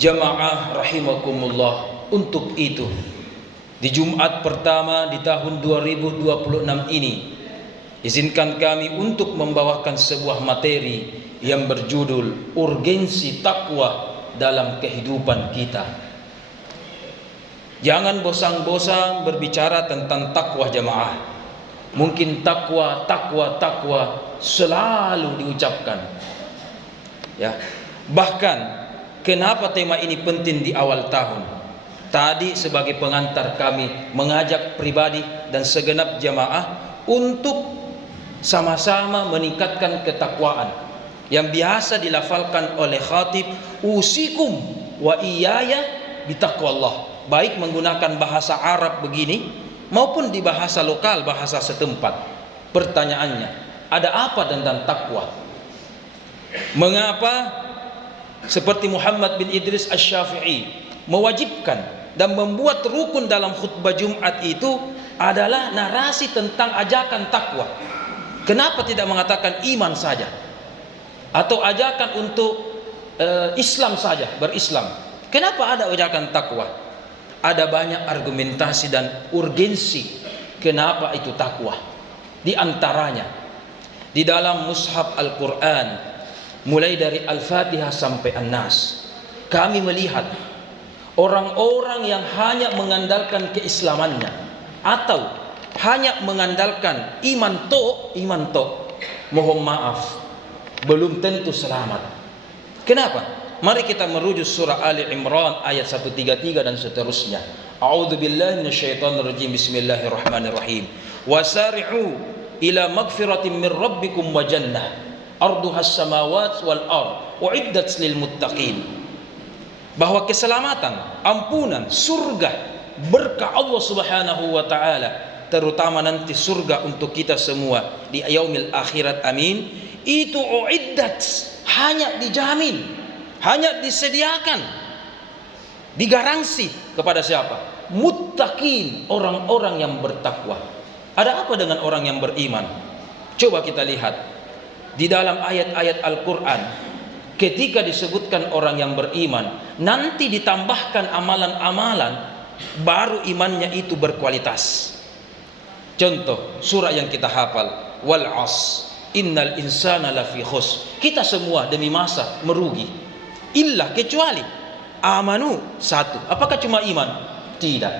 Jamaah rahimakumullah, untuk itu di Jumat pertama di tahun 2026 ini, izinkan kami untuk membawakan sebuah materi yang berjudul urgensi takwa dalam kehidupan kita. Jangan bosan-bosan berbicara tentang takwa jamaah. Mungkin takwa selalu diucapkan. Ya. Bahkan kenapa tema ini penting di awal tahun? Tadi sebagai pengantar kami mengajak pribadi dan segenap jamaah untuk sama-sama meningkatkan ketakwaan yang biasa dilafalkan oleh khatib, usikum wa iyaya bitaqwallah, baik menggunakan bahasa Arab begini maupun di bahasa lokal, bahasa setempat. Pertanyaannya, ada apa tentang takwa? Mengapa seperti Muhammad bin Idris Asy-Syafi'i mewajibkan dan membuat rukun dalam khutbah Jumat itu adalah narasi tentang ajakan takwa? Kenapa tidak mengatakan iman saja atau ajakan untuk Islam saja, berislam? Kenapa ada ajakan takwa? Ada banyak argumentasi dan urgensi kenapa itu takwa. Di antaranya di dalam mushaf Al-Quran, mulai dari Al-Fatihah sampai An-Nas, kami melihat orang-orang yang hanya mengandalkan keislamannya atau hanya mengandalkan iman to, mohon maaf, belum tentu selamat. Kenapa? Mari kita merujuk surah Ali Imran ayat 133 dan seterusnya. A'udzubillahi minasyaitonirrajim. Bismillahirrahmanirrahim. Wasari'u ila magfiratin min rabbikum wa jannah arduhas samawati wal ard uiddat lil muttaqin. Bahwa keselamatan, ampunan, surga, berkah Allah Subhanahu wa taala, terutama nanti surga untuk kita semua di yaumil akhirat, amin, itu uiddat, hanya dijamin, hanya disediakan, digaransi kepada siapa? Muttaqin, orang-orang yang bertakwa. Ada apa dengan orang yang beriman? Coba kita lihat di dalam ayat-ayat Al-Quran, ketika disebutkan orang yang beriman, nanti ditambahkan amalan-amalan, baru imannya itu berkualitas. Contoh surah yang kita hafal, wal 'asr innal insana lafi khusr. Kita semua demi masa merugi, illa kecuali amanu, satu. Apakah cuma iman? Tidak,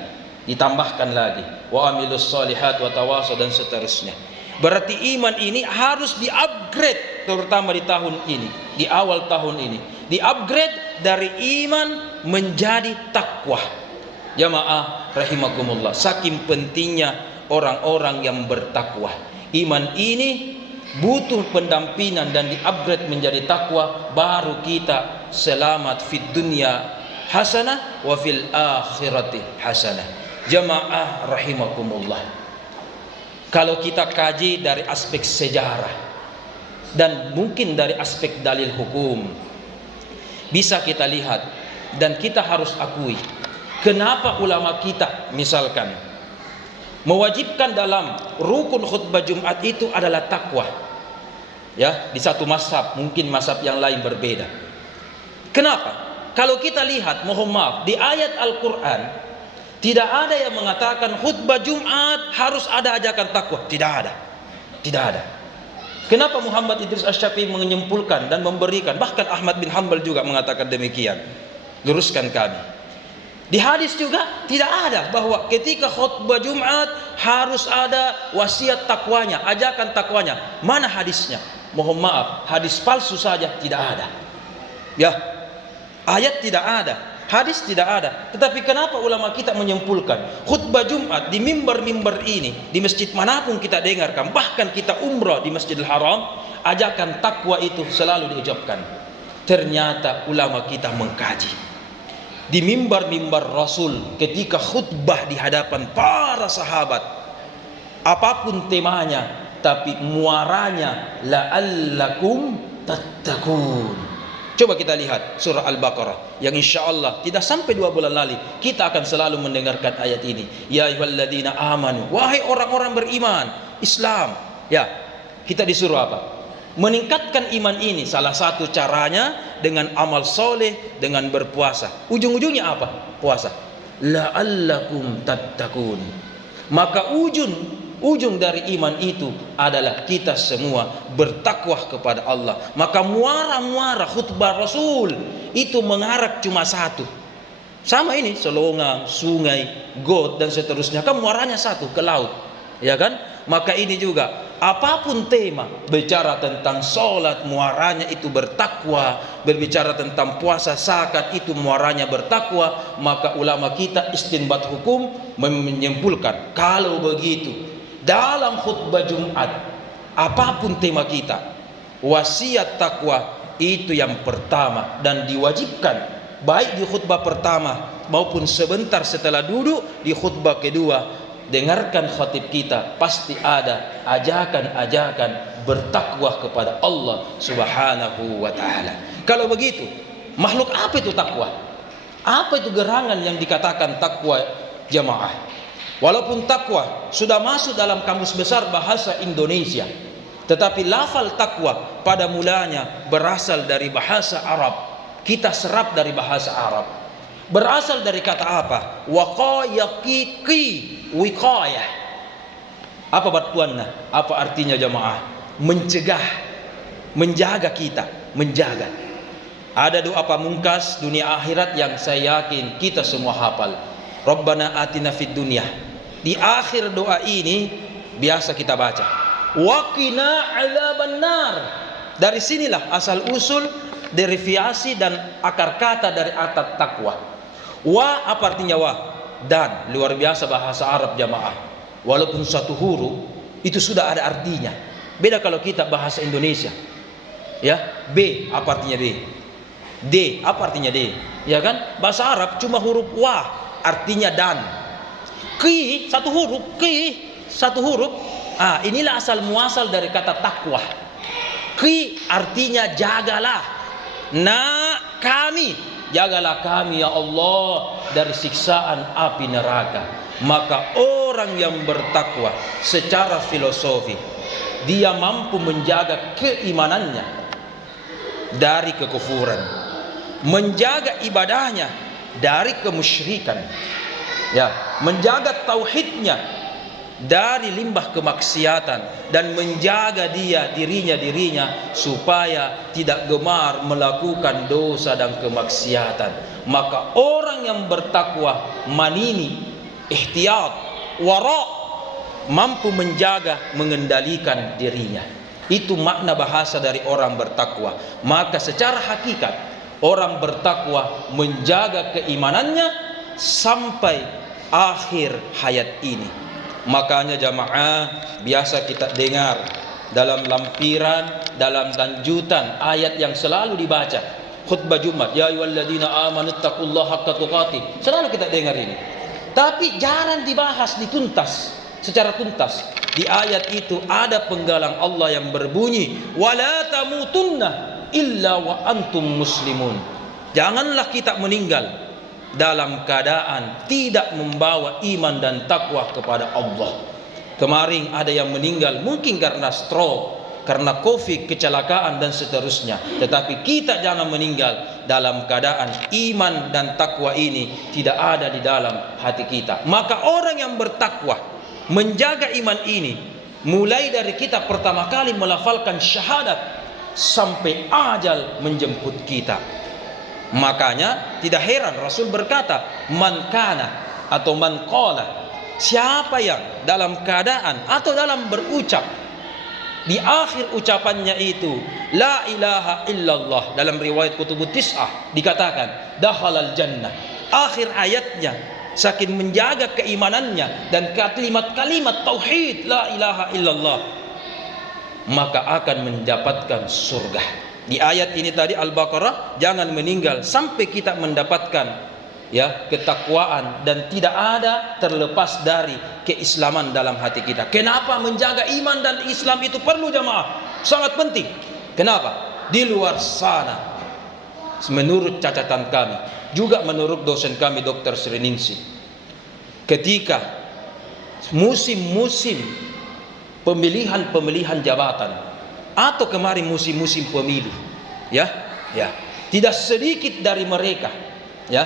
ditambahkan lagi wa amilus solihat wa tawasaw dan seterusnya. Berarti iman ini harus di-upgrade, terutama di tahun ini, di awal tahun ini, di-upgrade dari iman menjadi takwa. Jamaah rahimakumullah, saking pentingnya orang-orang yang bertakwa. Iman ini butuh pendampingan dan di-upgrade menjadi takwa, baru kita selamat fid dunya hasanah wa fil akhirati hasanah. Jamaah rahimakumullah, kalau kita kaji dari aspek sejarah dan mungkin dari aspek dalil hukum, bisa kita lihat dan kita harus akui kenapa ulama kita misalkan mewajibkan dalam rukun khutbah Jumat itu adalah takwa. Ya, di satu mazhab, mungkin mazhab yang lain berbeda. Kenapa? Kalau kita lihat, mohon maaf, di ayat Al-Quran tidak ada yang mengatakan khutbah Jumat harus ada ajakan takwa. Tidak ada. Tidak ada. Kenapa Muhammad Idris Asy-Syafi'i menyimpulkan dan memberikan, bahkan Ahmad bin Hanbal juga mengatakan demikian. Luruskan kami. Di hadis juga tidak ada bahwa ketika khutbah Jumat harus ada wasiat takwanya, ajakan takwanya. Mana hadisnya? Mohon maaf, hadis palsu saja tidak ada. Ya, ayat tidak ada, hadis tidak ada. Tetapi kenapa ulama kita menyimpulkan khutbah Jumat di mimbar-mimbar ini, di masjid manapun kita dengarkan, bahkan kita umrah di Masjidil Haram, ajakan takwa itu selalu diucapkan. Ternyata ulama kita mengkaji di mimbar-mimbar Rasul ketika khutbah di hadapan para sahabat, apapun temanya, tapi muaranya la'allakum tattaqun. Coba kita lihat surah Al-Baqarah yang insya Allah tidak sampai 2 bulan lagi kita akan selalu mendengarkan ayat ini. Ya ayyuhalladzina amanu, wahai orang-orang beriman Islam. Ya, kita disuruh apa? Meningkatkan iman ini salah satu caranya dengan amal soleh, dengan berpuasa. Ujung-ujungnya apa? Puasa. La'allakum tattaqun. Maka ujung dari iman itu adalah kita semua bertakwa kepada Allah. Maka muara-muara khutbah Rasul itu mengarah cuma satu. Sama ini, selonga, sungai, got dan seterusnya, kan muaranya satu, ke laut, ya kan? Maka ini juga, apapun tema, bicara tentang sholat, muaranya itu bertakwa, berbicara tentang puasa, zakat, itu muaranya bertakwa. Maka ulama kita istinbat hukum menyimpulkan, kalau begitu dalam khutbah Jumat, apapun tema kita, wasiat takwa itu yang pertama dan diwajibkan, baik di khutbah pertama maupun sebentar setelah duduk di khutbah kedua. Dengarkan khatib kita, pasti ada ajakan-ajakan bertakwa kepada Allah Subhanahu wa ta'ala. Kalau begitu, makhluk apa itu takwa? Apa itu gerangan yang dikatakan takwa, jamaah? Walaupun takwa sudah masuk dalam kamus besar bahasa Indonesia, tetapi lafal takwa pada mulanya berasal dari bahasa Arab. Kita serap dari bahasa Arab. Berasal dari kata apa? Waqayaqi, wiqayah. Apa artinya? Apa artinya jamaah? Mencegah, menjaga kita, menjaga. Ada doa pamungkas dunia akhirat yang saya yakin kita semua hafal. Rabbana atina fid dunya. Di akhir doa ini biasa kita baca, wa qina adzabannar. Dari sinilah asal usul derivasi dan akar kata dari kata takwa. Wa apa artinya wa? Dan, luar biasa bahasa Arab jamaah. Walaupun satu huruf itu sudah ada artinya. Beda kalau kita bahasa Indonesia. Ya, B apa artinya B? D apa artinya D? Ya kan? Bahasa Arab cuma huruf wa artinya dan. Qi satu huruf, qi satu huruf. Inilah asal muasal dari kata takwa. Qi artinya jagalah. Kami, jagalah kami ya Allah dari siksaan api neraka. Maka orang yang bertakwa secara filosofi, dia mampu menjaga keimanannya dari kekufuran, menjaga ibadahnya dari kemusyrikan, ya, menjaga tauhidnya dari limbah kemaksiatan, dan menjaga dirinya supaya tidak gemar melakukan dosa dan kemaksiatan. Maka orang yang bertakwa manini, ihtiyat, wara, mampu menjaga, mengendalikan dirinya. Itu makna bahasa dari orang bertakwa. Maka secara hakikat orang bertakwa menjaga keimanannya sampai akhir hayat ini. Makanya jamaah, biasa kita dengar dalam lampiran, dalam lanjutan ayat yang selalu dibaca khutbah Jumat, ya ayyuhalladzina amanu taqullaha haqqa tuqatih. Selalu kita dengar ini. Tapi jarang dibahas, dituntas secara tuntas. Di ayat itu ada penggalang Allah yang berbunyi, wala tamutunna illa wa antum muslimun. Janganlah kita meninggal dalam keadaan tidak membawa iman dan takwa kepada Allah. Kemarin ada yang meninggal mungkin karena stroke, karena covid, kecelakaan dan seterusnya. Tetapi kita jangan meninggal dalam keadaan iman dan takwa ini tidak ada di dalam hati kita. Maka orang yang bertakwa menjaga iman ini mulai dari kita pertama kali melafalkan syahadat sampai ajal menjemput kita. Makanya tidak heran Rasul berkata, man kana atau man qala, siapa yang dalam keadaan atau dalam berucap di akhir ucapannya itu la ilaha illallah, dalam riwayat kutubut tis'ah dikatakan dakhalal jannah. Akhir ayatnya saking menjaga keimanannya dan kalimat-kalimat tauhid la ilaha illallah, maka akan mendapatkan surga. Di ayat ini tadi Al-Baqarah, jangan meninggal sampai kita mendapatkan ya ketakwaan dan tidak ada terlepas dari keislaman dalam hati kita. Kenapa menjaga iman dan Islam itu perlu jamaah? Sangat penting. Kenapa? Di luar sana, menurut catatan kami, juga menurut dosen kami Dr. Sriningsih, ketika musim-musim pemilihan jabatan, atau kemarin musim-musim pemilu, ya, ya, tidak sedikit dari mereka, ya,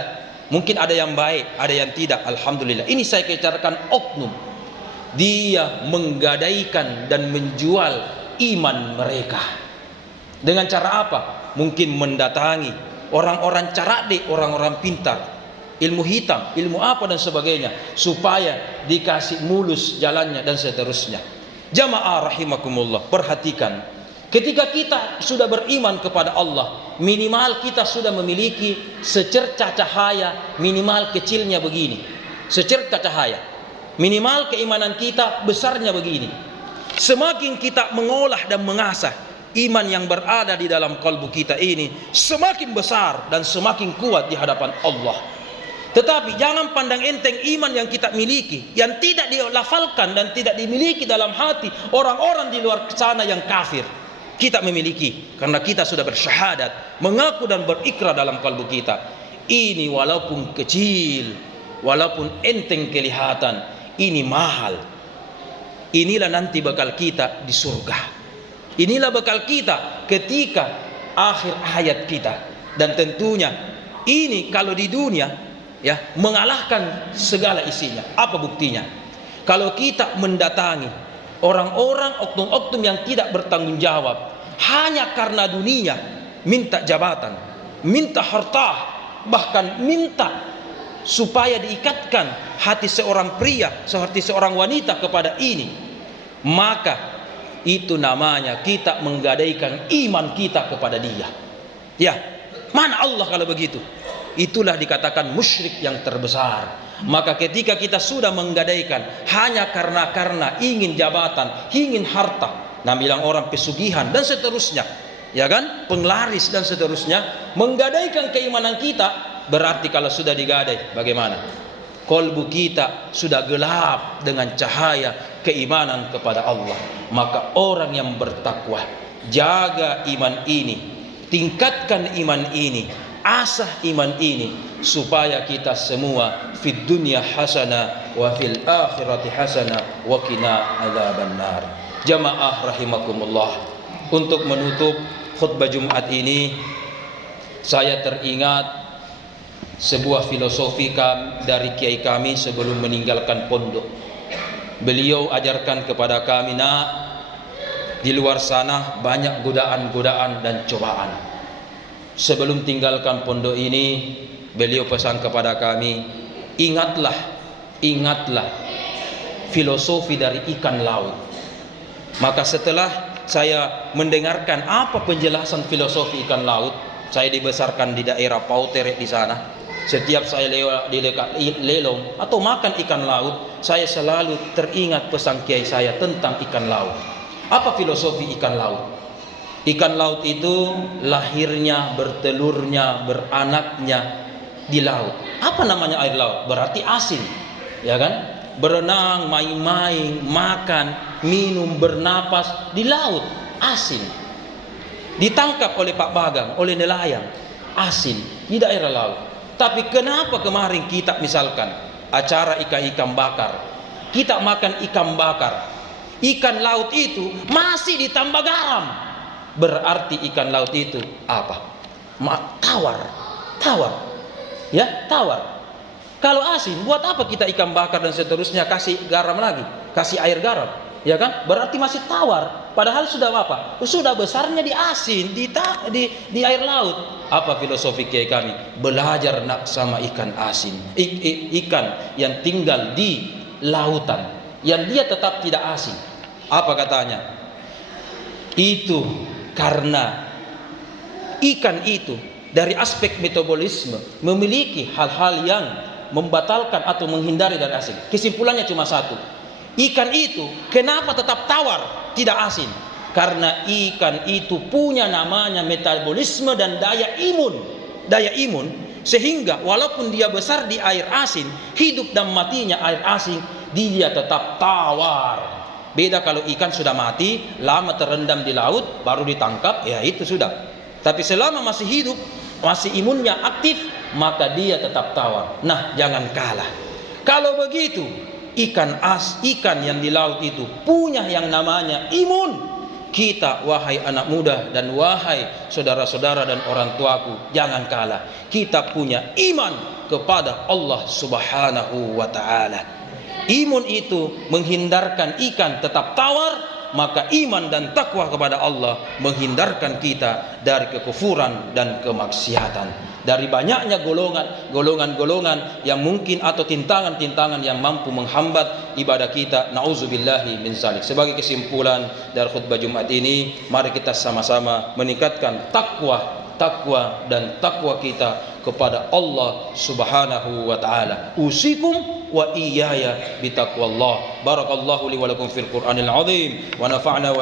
mungkin ada yang baik, ada yang tidak, alhamdulillah. Ini saya bicarakan oknum, dia menggadaikan dan menjual iman mereka. Dengan cara apa? Mungkin mendatangi orang-orang cerdik, orang-orang pintar, ilmu hitam, ilmu apa dan sebagainya, supaya dikasih mulus jalannya dan seterusnya. Jamaah rahimakumullah, perhatikan, ketika kita sudah beriman kepada Allah, minimal kita sudah memiliki secercah cahaya, minimal kecilnya begini, secercah cahaya, minimal keimanan kita besarnya begini. Semakin kita mengolah dan mengasah iman yang berada di dalam kalbu kita ini, semakin besar dan semakin kuat di hadapan Allah. Tetapi jangan pandang enteng iman yang kita miliki, yang tidak dilafalkan dan tidak dimiliki dalam hati orang-orang di luar sana yang kafir. Kita memiliki, karena kita sudah bersyahadat, mengaku dan berikrar dalam kalbu kita. Ini walaupun kecil, walaupun enteng kelihatan, ini mahal. Inilah nanti bakal kita di surga. Inilah bakal kita ketika akhir hayat kita. Dan tentunya ini kalau di dunia, ya, mengalahkan segala isinya. Apa buktinya? Kalau kita mendatangi orang-orang oknum-oknum yang tidak bertanggung jawab hanya karena dunia, minta jabatan, minta harta, bahkan minta supaya diikatkan hati seorang pria, hati seorang wanita kepada ini, maka itu namanya kita menggadaikan iman kita kepada dia. Ya, mana Allah kalau begitu? Itulah dikatakan musyrik yang terbesar. Maka ketika kita sudah menggadaikan hanya karena ingin jabatan, ingin harta, nah bilang orang pesugihan dan seterusnya, ya kan, penglaris dan seterusnya, menggadaikan keimanan kita, berarti kalau sudah digadai, bagaimana? Kalbu kita sudah gelap dengan cahaya keimanan kepada Allah. Maka orang yang bertakwa, jaga iman ini, tingkatkan iman ini, asah iman ini, supaya kita semua fid dunya hasanah wa fil akhirati hasanah wa qina adzabannar. Jamaah rahimakumullah, untuk menutup khutbah Jumat ini, saya teringat sebuah filosofi dari kiai kami sebelum meninggalkan pondok. Beliau ajarkan kepada kami, nak, di luar sana banyak godaan-godaan dan cobaan. Sebelum tinggalkan pondok ini, beliau pesan kepada kami, ingatlah filosofi dari ikan laut. Maka setelah saya mendengarkan apa penjelasan filosofi ikan laut, saya dibesarkan di daerah Pautere di sana. Setiap saya lewat di dekat lelong atau makan ikan laut, saya selalu teringat pesan kiai saya tentang ikan laut. Apa filosofi ikan laut? Ikan laut itu lahirnya, bertelurnya, beranaknya di laut. Apa namanya air laut? Berarti asin, ya kan? Berenang, main-main, makan, minum, bernapas di laut, asin. Ditangkap oleh Pak Bagang, oleh nelayan, asin di daerah laut. Tapi kenapa kemarin kita misalkan acara ikan bakar, kita makan ikan bakar, ikan laut itu masih ditambah garam, berarti ikan laut itu apa? Tawar, ya, tawar. Kalau asin, buat apa kita ikan bakar dan seterusnya kasih garam lagi, kasih air garam, ya kan? Berarti masih tawar. Padahal sudah apa? Sudah besarnya di asin, di air laut. Apa filosofi kiai kami? Belajar nak sama ikan asin, ikan yang tinggal di lautan, yang dia tetap tidak asin. Apa katanya? Itu karena ikan itu dari aspek metabolisme memiliki hal-hal yang membatalkan atau menghindari dari asin. Kesimpulannya cuma satu. Ikan itu kenapa tetap tawar, tidak asin? Karena ikan itu punya namanya metabolisme dan daya imun, sehingga walaupun dia besar di air asin, hidup dan matinya air asin, dia tetap tawar. Beda kalau ikan sudah mati, lama terendam di laut, baru ditangkap, ya itu sudah. Tapi selama masih hidup, masih imunnya aktif, maka dia tetap tawar. Nah, jangan kalah. Kalau begitu, ikan yang di laut itu punya yang namanya imun. kita, wahai anak muda dan wahai saudara-saudara dan orang tuaku, jangan kalah. Kita punya iman kepada Allah Subhanahu wa taala. Iman itu menghindarkan ikan tetap tawar, maka iman dan takwa kepada Allah menghindarkan kita dari kekufuran dan kemaksiatan. Dari banyaknya golongan yang mungkin atau tintangan-tintangan yang mampu menghambat ibadah kita, nauzubillahi min zalik. Sebagai kesimpulan dari khutbah Jumat ini, mari kita sama-sama meningkatkan takwa kita kepada Allah Subhanahu wa taala. Usikum wa iyaya bitaqwallah. Barakallahu li wa lakum fil Qur'anil azim wa nafa'na